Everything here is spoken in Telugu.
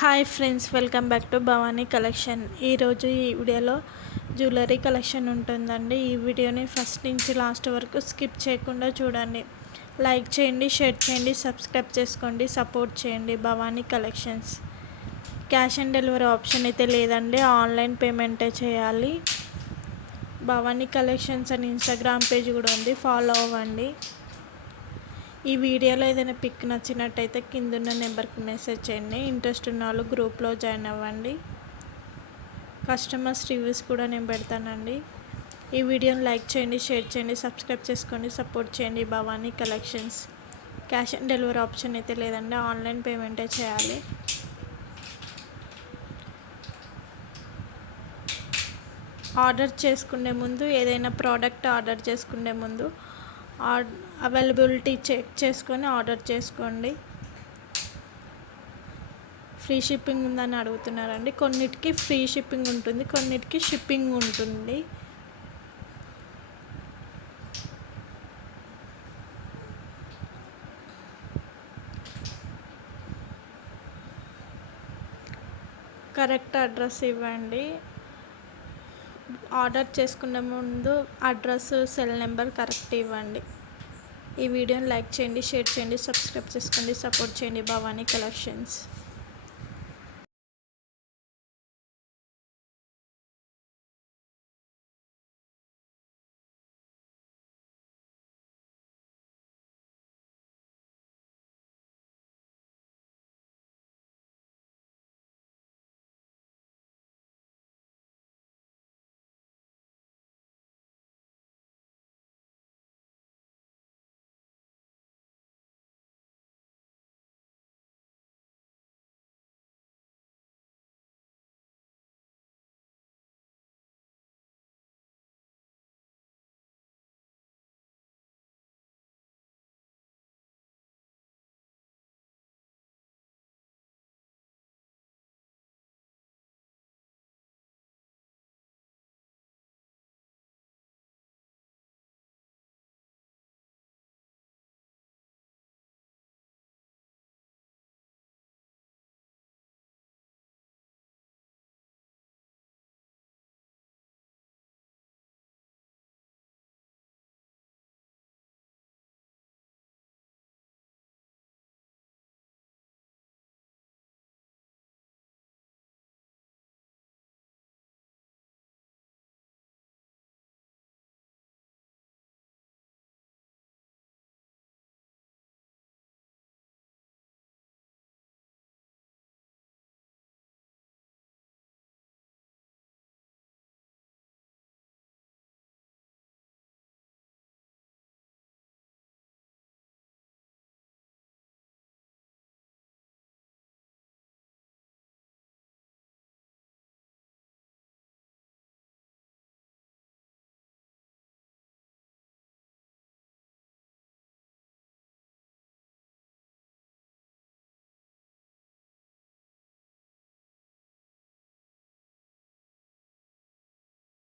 Hi friends, welcome back to Bhavani collection. ఈరోజు ఈ వీడియోలో జ్యువెలరీ కలెక్షన్ ఉంటుందండి. ఈ వీడియోని ఫస్ట్ నుంచి లాస్ట్ వరకు స్కిప్ చేయకుండా చూడండి. లైక్ చేయండి, షేర్ చేయండి, సబ్స్క్రైబ్ చేసుకోండి, సపోర్ట్ చేయండి. Bhavani collections. Cash on delivery option అయితే లేదండి, ఆన్లైన్ పేమెంటే చేయాలి. భవానీ కలెక్షన్స్ అని ఇన్స్టాగ్రామ్ పేజ్ కూడా ఉంది, ఫాలో అవ్వండి. ఈ వీడియోలో ఏదైనా పిక్ నచ్చినట్టయితే కిందున్న నెంబర్కి మెసేజ్ చేయండి. ఇంట్రెస్ట్ ఉన్న వాళ్ళు గ్రూప్లో జాయిన్ అవ్వండి. కస్టమర్స్ రివ్యూస్ కూడా నేను పెడతానండి. ఈ వీడియోని లైక్ చేయండి, షేర్ చేయండి, సబ్స్క్రైబ్ చేసుకోండి, సపోర్ట్ చేయండి. Bhavani collections. Cash on delivery option అయితే లేదండి, ఆన్లైన్ పేమెంటే చేయాలి. ఆర్డర్ చేసుకునే ముందు, ఏదైనా ప్రోడక్ట్ ఆర్డర్ చేసుకునే ముందు అవైలబిలిటీ చెక్ చేసుకొని ఆర్డర్ చేసుకోండి. ఫ్రీ షిప్పింగ్ ఉందని అడుగుతున్నారండి. కొన్నిటికి ఫ్రీ షిప్పింగ్ ఉంటుంది, కొన్నిటికి షిప్పింగ్ ఉంటుంది. కరెక్ట్ అడ్రస్ ఇవ్వండి. ఆర్డర్ చేసుకునే ముందు అడ్రస్, సెల్ నెంబర్ కరెక్ట్ ఇవ్వండి. ఈ వీడియోని లైక్ చేయండి, షేర్ చేయండి, సబ్స్క్రైబ్ చేసుకోండి, సపోర్ట్ చేయండి. భవానీ కలెక్షన్స్.